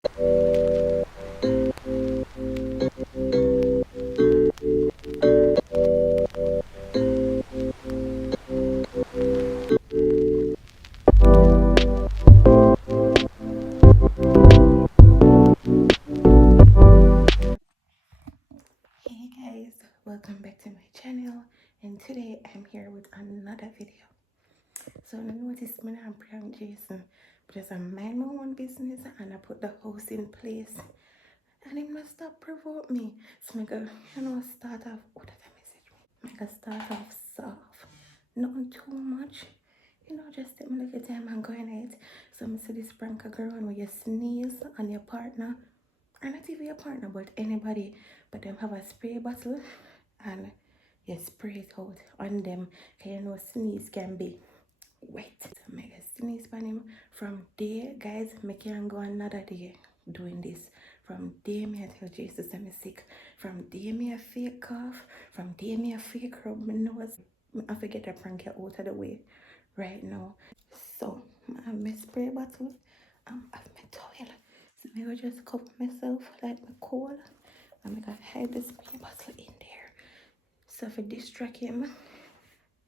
Hey guys, welcome back to my channel, and today I'm here with another video. So I noticed when I'm prank Jason because I mind my own business and I put the house in place and it must stop provoke me. So I go, start off, oh that a message me. I go start off soft, nothing too much. Just take my little time and go in it. So I see this prank a girl when you sneeze on your partner. Or not even your partner, but anybody, but them have a spray bottle and you spray it out on them because sneeze can be wet. So make a sneeze on him from there, guys. Me can go another day doing this. From there, me I tell Jesus I'm sick. From there, me a fake cough. From there, me a fake rub my nose. I forget to prank you out of the way right now. So I have my spray bottle. I have my towel. So I go just cover myself like my cold. And I gotta hide the spray bottle in there. So if I distract him,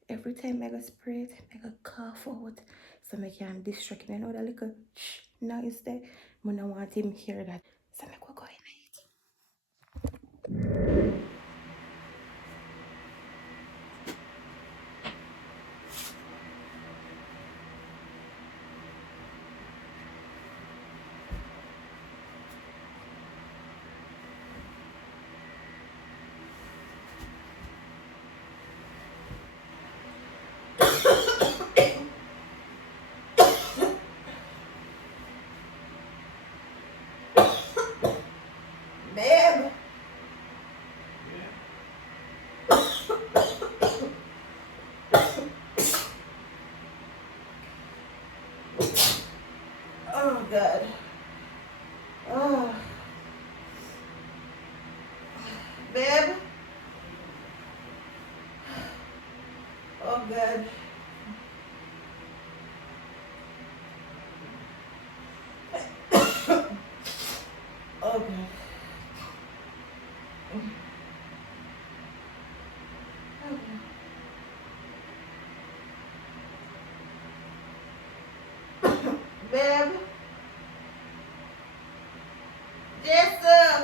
every time I go spray it, I go cough out. So I can distract him. I know that little noise there. I don't want him hear that. So I go in it. Babe! Oh God. Oh. Babe? Oh God. Oh God. Babe? Jason!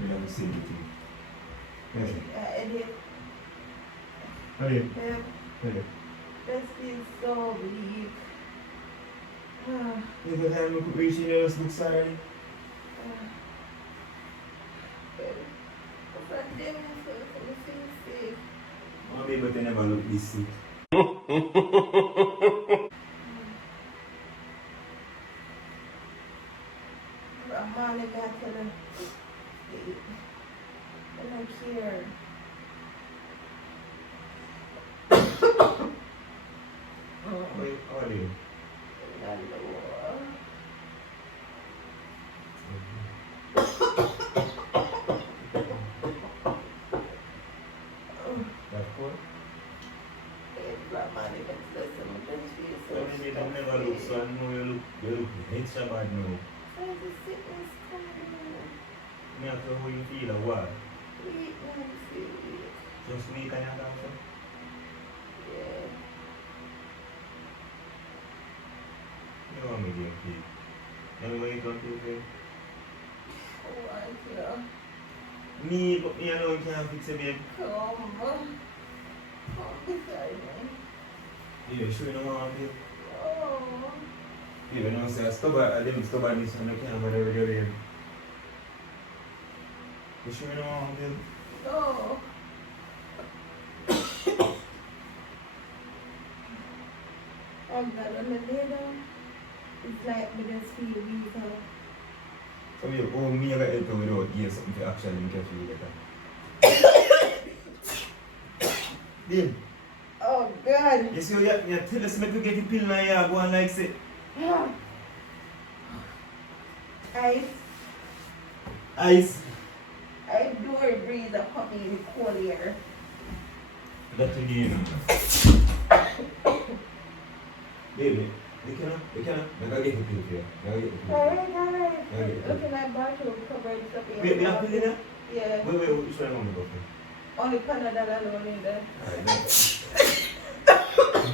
We never see anything. Yes. Idiot. Hurry. Babe, Hurry. this feels so weak. Look at that, look reaching your look sorry. Mommy, but they never look this sick. Money back to the I don't care. Wait, how are you? That cool? Mommy, they never look so I know you look extra bad now. Me have to how you feel or what? Just weak and you doctor? You want me to get paid? You want me to get paid? Me, but me alone can't fix it, babe. You sure you don't want me? You know, say stubbornness and I can't bother with you, babe. You sure you don't want me? Oh God, when I lay down, it's like me just feel weaker. So you owe me a help you without getting something to actually make you feel better. Babe. Oh God. You see, you tell us to get the pill now, you go and like say. Ice. Ice. I door breeze and put me in the cold air. That's again. Baby, you cannot. I gotta get the pill for you. Alright. Okay. Look in that bottle covered up here. Wait, we have pill in there? Yeah. Wait, which one am I going for? Only Panadol alone in there. Alright,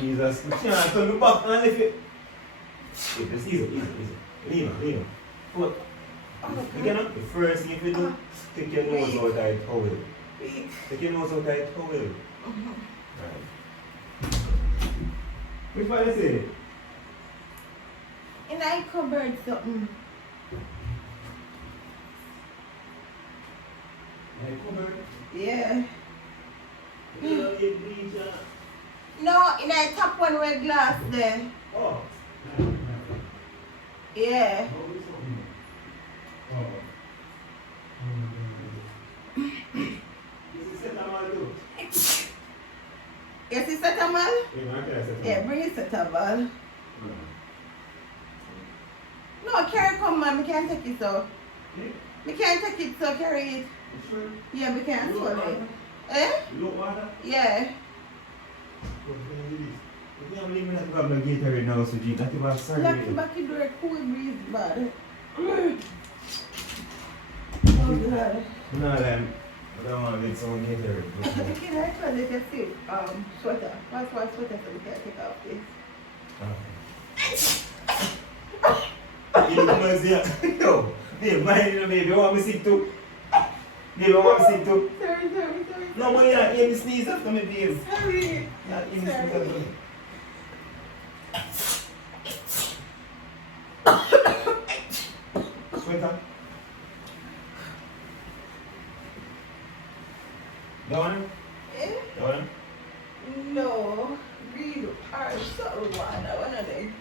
Jesus, you can't turn me back and lift it. Wait, just easy. Lean on. Foot. You cannot. The first thing you do, take your nose out of the towel. Take your nose out of the towel. Right. Which one is it? And I covered something. Yeah. No, in I top one with glass there. Oh. Yeah. Yes, it's Setamal? Yeah, bring it Setamal. No, carry come man, we can't take it so. We can't take it so, carry it. Yeah, we can't swallow it. Eh? Yeah. Lucky back in the cool breeze, bad. Oh God. No, I don't want to get so Gatorade. We can actually just see sweater. What's sweater so we can take off this. You know, yo, babe, baby, I want me sick too. Baby, I want me sick too. Sorry. No, but you're not hearing me sneeze after me, babe. Sorry. Not hearing me sneeze after me. Sweater. That one? Eh? That one? No. Read hard. So one of them.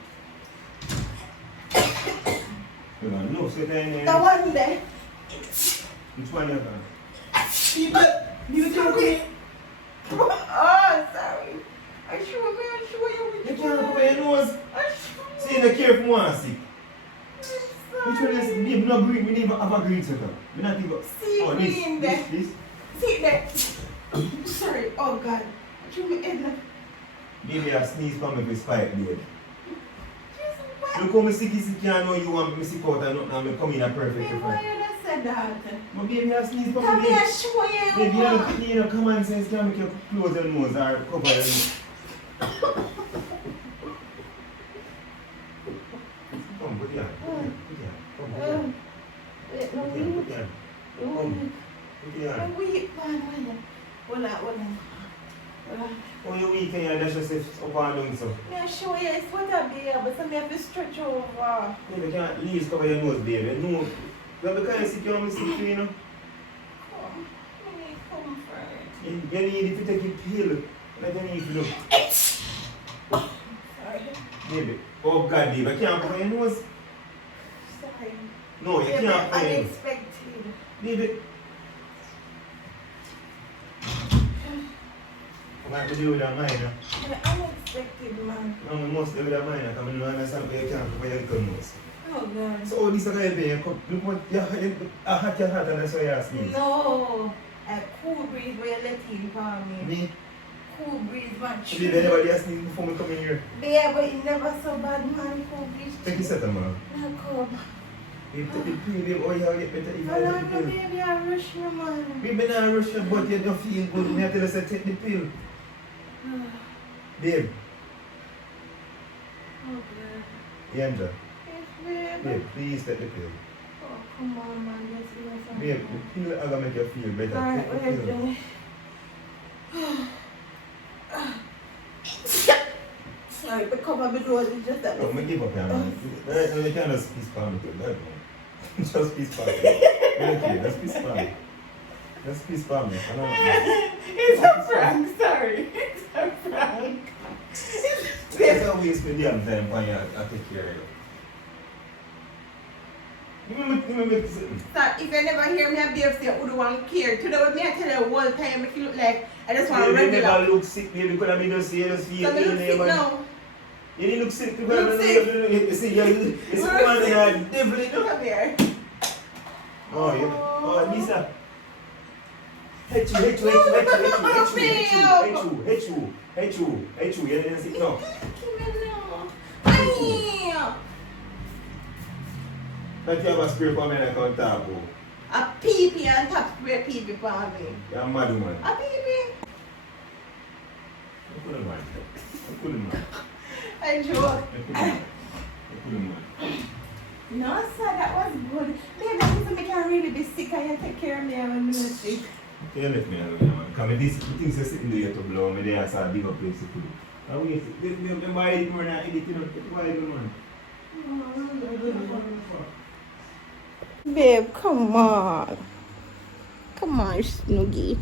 No, sweater in there. The one there. Which one you got? You took it. Oh, sorry. I show you. You can't cover your nose. See, you care for one sick. Which one is babe, no green? We need to have a green sweater. We not even. See Oh, green there. this. See there. Sorry. Oh God. Show me head now. Baby, I sneeze from me with spike, babe. Just what? Look how me sick can't know you want me sick out and nothing and me come in a perfect Babe, different. why you not said that? But baby, I sneeze from Come me. here, show you. Baby, you know, common sense can make you close your nose or cover your nose. Come, put your hand. Come, put your hand. Wait, no, Put we. your hand. Come, put your hand. No, we. Hold on. Oh, you're weak and you're just up and down so. Yeah, show you. It's what I be, but some have to stretch over. Baby, you can't leave cover your nose, baby. No. You're because sick, you want me sick too, you know. Come. We need comfort. You need to take a pill. Like you need to look. Sorry. Baby. Oh God, baby, I can't cover your nose. Sorry. No, you Yeah, can't but cover your nose. unexpected. Baby. I'm going to do with that mine. Unexpected, man. No, I must do with that mine. I don't understand why you can't cover your little nose. Oh, God. So, all this is going to be, look what you have your heart and that's why you sneeze. No. A cool breeze where you let in for me. Me? Cool breeze, man. Baby, anybody else sneeze before me come in here? Yeah, but it never so bad, man. Cool breeze. Take a set, man. No, come. Baby, take the pill, baby. Oh, you have to get better if you Hold take on, the pill. baby, I rush me, man. Baby, now rush your butt, you don't feel good. Me have to say, take the pill. Babe. Oh, God. Yandra. Yes, babe. Babe, please take the pill. Oh, come on, man. Let's do something. Babe, the pill are going to make you feel better. Alright, Take the wait, pill. Sorry, but cover my doors. It's just that. No, I give up, man. Right, no, you can't just piss palm it. That one. Just piss palm it. Okay, that's piss palm it. That's piss palm it. It's a prank, sorry. It's a prank. That's how we spend the damn time when I take care of you. Remember, Sir, if you never hear me a behave, say, who do want care? Today, when me I tell you the whole time, make you look like I just want to baby, regular. never look sick, baby, because I mean, just see, you just feel So me look sick now. You didn't look sick, Look sick. you see, you see, one, you're definitely, Come here. Oh, yeah. Oh, Lisa. H-U. You didn't see? No. That you have a spray for me and I can't talk about. A pee and top spray pee for me. You're mad, man. A pee. I couldn't, man. I joke. I couldn't, man. No, sir, that was good. Maybe I think I can really be sick and you take care of me when I'm sick. You left me alone, man. Because these things are sitting there to blow me there, so I big up place to put it. And we buy it more than I edit, you know. Why you don't Babe, come on. Come on, Snoogie.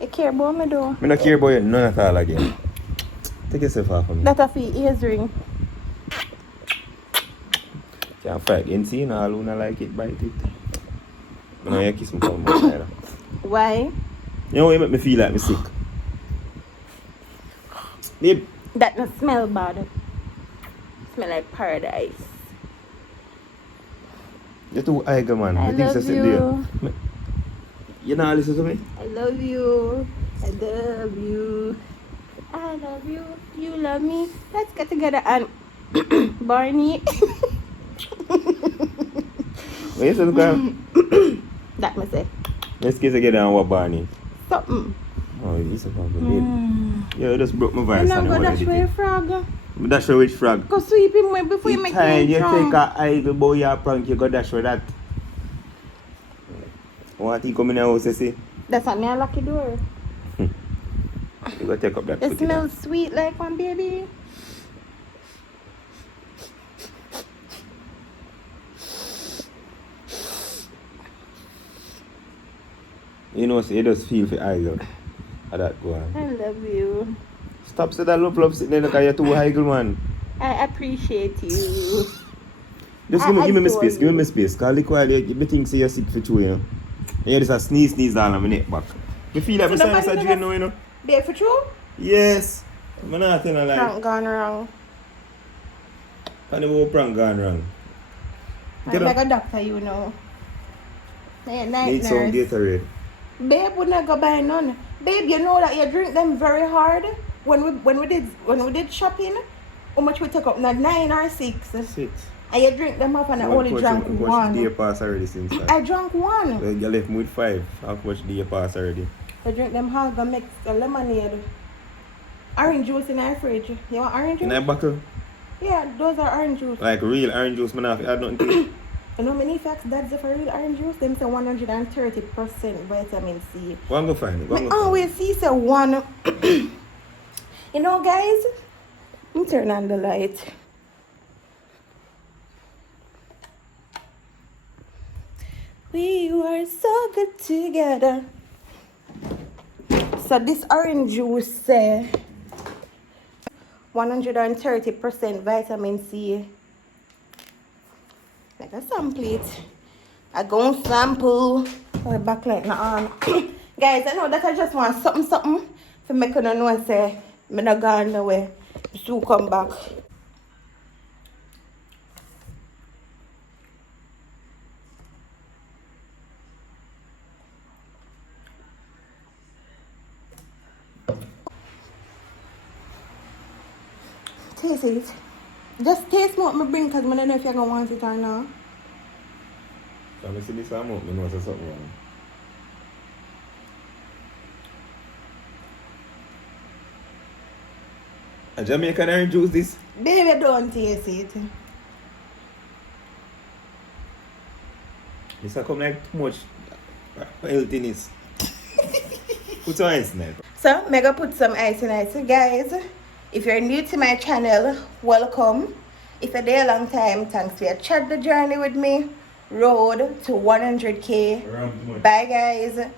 You care about me though? I don't care about you none at all again. Take yourself off of me. That a fee ears ring. Can't fight against you, all who don't like it, bite it. I know you kiss me from both sides. Why? You know what you make me feel like I'm sick? Babe. That not smell bad. Smell like paradise. You're too eager, man. I love you. You not listen to me? I love you. I love you. I love you. You love me. Let's get together and Barney. What you say, That me say. Let's get together and what, Barney? Something. Oh, you say something, babe. Yeah, you just broke my voice. I'm not going to dash away frog. Dash away which frog? Go sweep him away before you make him You drunk. take a eagle boy, you prank, you go dash with that. What he come in the house, you see? That's not me, I lock the door. You go take up that. It smells sweet like one baby. You know, so you just feel for eagle. At that go on. I love you. Stop saying that love sitting there because you're too eagle, man. I appreciate you. Just give me my space, give me my space. Because look while you think you're sick for two, you know. And you just a sneeze down on my neck back. I feel like my sinus are drained now, you know. Babe, for true? Yes. I'm not telling a lie. Prank gone wrong. And the whole prank gone wrong. I'm like a doctor, you know. Night Need some Gatorade. Babe would not go buy none. Babe, you know that you drink them very hard. When we did shopping, how much we took up? Not 9 or 6. 6. And you drink them up and I only drank one. Day pass already since that. I drank one. Well, you left me with 5. How much day pass already? I drink them hard, mix a lemonade. Orange juice in our fridge. You want orange juice? In a bottle? Yeah, those are orange juice. Like real orange juice, man, I add nothing to it. You know many facts that's for real orange juice? Them say 130% vitamin C. One go find it. I always see say one. You know, guys, let me turn on the light. We were so good together. So this orange juice say 130% vitamin C. Like a sample it. I go and sample. Oh, backlight not on. Guys, I know that I just want something to make you know say I'm not going nowhere. So come back. Taste it. Just taste what I bring because I don't know if you're going to want it or not. Can I see this amount? I know it's something wrong. A Jamaican orange juice this? Baby, don't taste it. This come like too much healthiness. Put some ice in it. So, I'm going to put some ice in it. So, guys, if you're new to my channel, welcome. If you're there a long time, thanks for your chat the journey with me. Road to 100K. Bye, guys.